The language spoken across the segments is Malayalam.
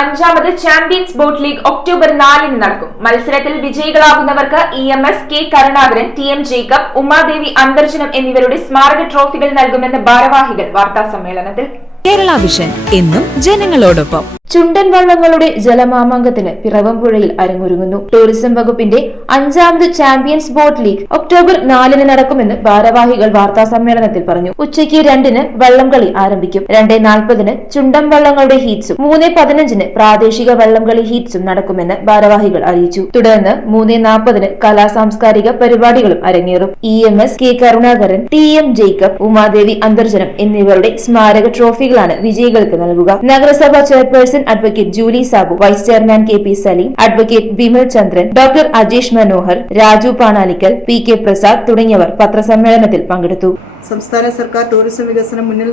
അഞ്ചാമത് ചാമ്പ്യൻസ് ബോട്ട് ലീഗ് ഒക്ടോബർ നാലിന് നടക്കും. മത്സരത്തിൽ വിജയികളാകുന്നവർക്ക് E M S K Karunakaran T M Jacob Umadevi Antharjanam എന്നിവരുടെ സ്മാരക ട്രോഫികൾ നൽകുമെന്ന് ഭാരവാഹികൾ വാർത്താ സമ്മേളനത്തിൽ കേരള വിഷൻ എന്നും ജനങ്ങളോടൊപ്പം. ചുണ്ടൻ വള്ളങ്ങളുടെ ജലമാമാങ്കത്തിന് പിറവംപുഴയിൽ അരങ്ങൊരുങ്ങുന്നു. ടൂറിസം വകുപ്പിന്റെ അഞ്ചാമത് ചാമ്പ്യൻസ് ബോട്ട് ലീഗ് ഒക്ടോബർ നാലിന് നടക്കുമെന്ന് ഭാരവാഹികൾ വാർത്താ സമ്മേളനത്തിൽ പറഞ്ഞു. ഉച്ചയ്ക്ക് രണ്ടിന് വള്ളംകളി ആരംഭിക്കും. രണ്ടേ നാൽപ്പതിന് ചുണ്ടൻ വള്ളങ്ങളുടെ ഹീറ്റ്സും മൂന്ന് പതിനഞ്ചിന് പ്രാദേശിക വള്ളംകളി ഹീറ്റ്സും നടക്കുമെന്ന് ഭാരവാഹികൾ അറിയിച്ചു. തുടർന്ന് മൂന്ന് നാൽപ്പതിന് കലാ സാംസ്കാരിക പരിപാടികളും അരങ്ങേറും. E M S K Karunakaran T M Jacob Umadevi Antharjanam എന്നിവരുടെ സ്മാരക ട്രോഫികളാണ് വിജയികൾക്ക് നൽകുക. നഗരസഭ chairperson advocate Julie Sabu vice chairman K P Saleem advocate Vimal Chandran doctor Ajeesh Manohar Raju Panalickal P K Prasad തുടങ്ങിയവർ പത്രസമ്മേളനത്തിൽ പങ്കെടുത്തു. സംസ്ഥാന സർക്കാർ ടൂറിസം വികസനം മുന്നിൽ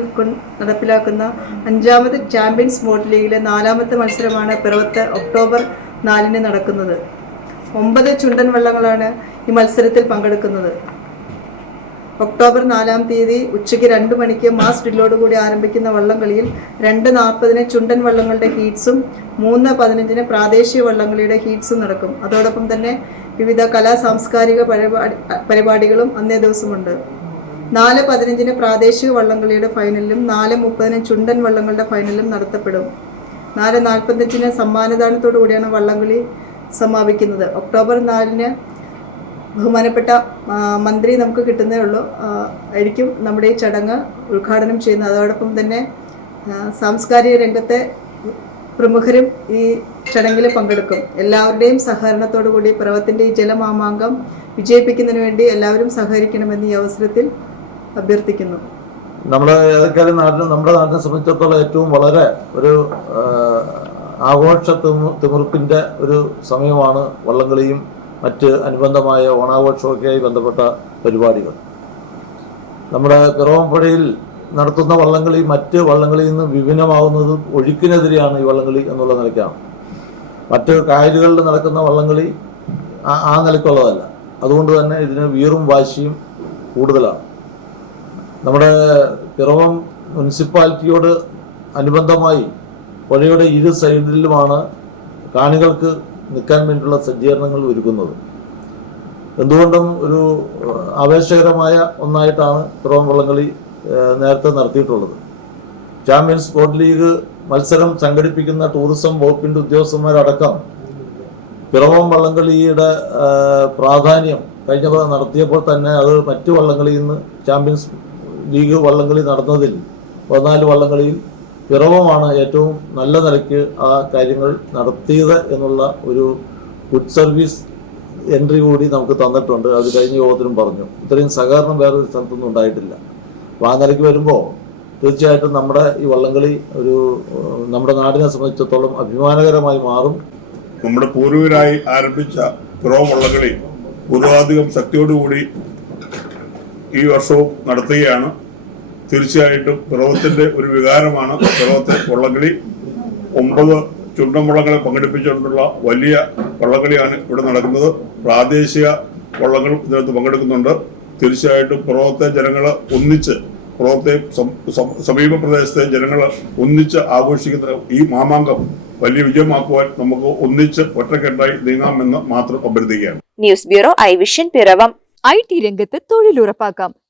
നടപ്പിലാക്കുന്ന അഞ്ചാമത് ചാമ്പ്യൻസ് ബോട്ട് ലീഗിലെ നാലാമത്തെ മത്സരമാണ് പിറവത്ത് ഒക്ടോബർ നാലിന് നടക്കുന്നത്. ഒമ്പത് ചുണ്ടൻ വള്ളങ്ങളാണ് ഈ മത്സരത്തിൽ പങ്കെടുക്കുന്നത്. ഒക്ടോബർ നാലാം തീയതി ഉച്ചയ്ക്ക് രണ്ട് മണിക്ക് മാസ് ഡ്രില്ലോടുകൂടി ആരംഭിക്കുന്ന വള്ളംകളിയിൽ രണ്ട് നാൽപ്പതിന് ചുണ്ടൻ വള്ളങ്ങളുടെ ഹീറ്റ്സും മൂന്ന് പതിനഞ്ചിന് പ്രാദേശിക വള്ളംകളിയുടെ ഹീറ്റ്സും നടക്കും. അതോടൊപ്പം തന്നെ വിവിധ കലാ സാംസ്കാരിക പരിപാടി പരിപാടികളും അന്നേ ദിവസമുണ്ട്. നാല് പതിനഞ്ചിന് പ്രാദേശിക വള്ളംകളിയുടെ ഫൈനലിലും നാല് മുപ്പതിന് ചുണ്ടൻ വള്ളങ്ങളുടെ ഫൈനലും നടത്തപ്പെടും. നാല് നാൽപ്പത്തഞ്ചിന് സമ്മാനദാനത്തോടു കൂടിയാണ് വള്ളംകളി സമാപിക്കുന്നത്. ഒക്ടോബർ നാലിന് ബഹുമാനപ്പെട്ട മന്ത്രി നമുക്ക് കിട്ടുന്നേ ഉള്ളൂ. ആയിരിക്കും നമ്മുടെ ഈ ചടങ്ങ് ഉദ്ഘാടനം ചെയ്യുന്നത്. അതോടൊപ്പം തന്നെ സാംസ്കാരിക രംഗത്തെ പ്രമുഖരും ഈ ചടങ്ങിൽ പങ്കെടുക്കും. എല്ലാവരുടെയും സഹകരണത്തോടു കൂടി പർവത്തിന്റെ ഈ ജലമാമാങ്കം വിജയിപ്പിക്കുന്നതിന് വേണ്ടി എല്ലാവരും സഹകരിക്കണമെന്ന് ഈ അവസരത്തിൽ അഭ്യർത്ഥിക്കുന്നു. നമ്മുടെ ഏതൊക്കെയാലും നാട്ടിൽ നമ്മുടെ നാട്ടിനെ സംബന്ധിച്ചിടത്തോളം ഏറ്റവും വളരെ ഒരു ആഘോഷ തിമുറുപ്പിന്റെ ഒരു സമയമാണ് വള്ളംകളിയും മറ്റ് അനുബന്ധമായ ഓണാഘോഷമൊക്കെയായി ബന്ധപ്പെട്ട പരിപാടികൾ. നമ്മുടെ പിറവംപുഴയിൽ നടത്തുന്ന വള്ളംകളി മറ്റ് വള്ളംകളിയിൽ നിന്ന് വിഭിന്നമാകുന്നത് ഒഴുക്കിനെതിരെയാണ് ഈ വള്ളംകളി എന്നുള്ള നിലയ്ക്കാണ്. മറ്റ് കായലുകളിൽ നടക്കുന്ന വള്ളംകളി ആ- ആ നിലയ്ക്കുള്ളതല്ല. അതുകൊണ്ട് തന്നെ ഇതിന് വീറും വാശിയും കൂടുതലാണ്. നമ്മുടെ പിറവം മുനിസിപ്പാലിറ്റിയോട് അനുബന്ധമായി പുഴയുടെ ഇരു സൈഡിലുമാണ് കാണികൾക്ക് നിൽക്കാൻ വേണ്ടിയുള്ള സജ്ജീകരണങ്ങൾ ഒരുക്കുന്നത്. എന്തുകൊണ്ടും ഒരു ആവേശകരമായ ഒന്നായിട്ടാണ് പിറവം വള്ളംകളി നേരത്തെ നടത്തിയിട്ടുള്ളത്. ചാമ്പ്യൻസ് സ്പോർട് ലീഗ് മത്സരം സംഘടിപ്പിക്കുന്ന ടൂറിസം വകുപ്പിന്റെ ഉദ്യോഗസ്ഥന്മാരടക്കം പിറവം വള്ളംകളിയുടെ പ്രാധാന്യം കഴിഞ്ഞ നടത്തിയപ്പോൾ തന്നെ അത് മറ്റു വള്ളംകളിയിൽ നിന്ന് ചാമ്പ്യൻസ് ലീഗ് വള്ളംകളി നടന്നതിൽ പതിനാല് വള്ളംകളിയിൽ പിറവമാണ് ഏറ്റവും നല്ല നിലയ്ക്ക് ആ കാര്യങ്ങൾ നടത്തിയത് എന്നുള്ള ഒരു ഗുഡ് സർവീസ് എൻട്രി കൂടി നമുക്ക് തന്നിട്ടുണ്ട്. അത് കഴിഞ്ഞ യോഗത്തിനും പറഞ്ഞു. ഇത്രയും സഹകരണം വേറെ ഒരു സ്ഥലത്തൊന്നും ഉണ്ടായിട്ടില്ല. അപ്പോൾ ആ നിലയ്ക്ക് വരുമ്പോൾ തീർച്ചയായിട്ടും നമ്മുടെ ഈ വള്ളംകളി ഒരു നമ്മുടെ നാടിനെ സംബന്ധിച്ചിടത്തോളം അഭിമാനകരമായി മാറും. നമ്മുടെ പൂർവികരായി ആരംഭിച്ച പിറവം വള്ളംകളി പൂർവാധികം ശക്തിയോടുകൂടി ഈ വർഷവും നടത്തുകയാണ്. തീർച്ചയായിട്ടും പിറവത്തിന്റെ ഒരു വികാരമാണ് പിറവത്തെ വള്ളംകളി ഒമ്പത് ചുണ്ടൻ വള്ളങ്ങളെ പങ്കെടുപ്പിച്ചുകൊണ്ടുള്ള വലിയ വള്ളംകളിയാണ് ഇവിടെ നടക്കുന്നത്. പ്രാദേശിക വള്ളങ്ങൾ ഇതിനകത്ത് പങ്കെടുക്കുന്നുണ്ട്. തീർച്ചയായിട്ടും പിറവത്തെ ജനങ്ങൾ ഒന്നിച്ച് പുറത്തെ സമീപ പ്രദേശത്തെ ജനങ്ങൾ ഒന്നിച്ച് ആഘോഷിക്കുന്ന ഈ മാമാങ്കം വലിയ വിജയമാക്കുവാൻ നമുക്ക് ഒന്നിച്ച് ഒറ്റക്കെട്ടായി നീങ്ങാമെന്ന് മാത്രം അഭ്യർത്ഥിക്കുകയാണ്. News bureau I vision Piravom. I T രംഗത്ത് തൊഴിലുറപ്പാക്കാം.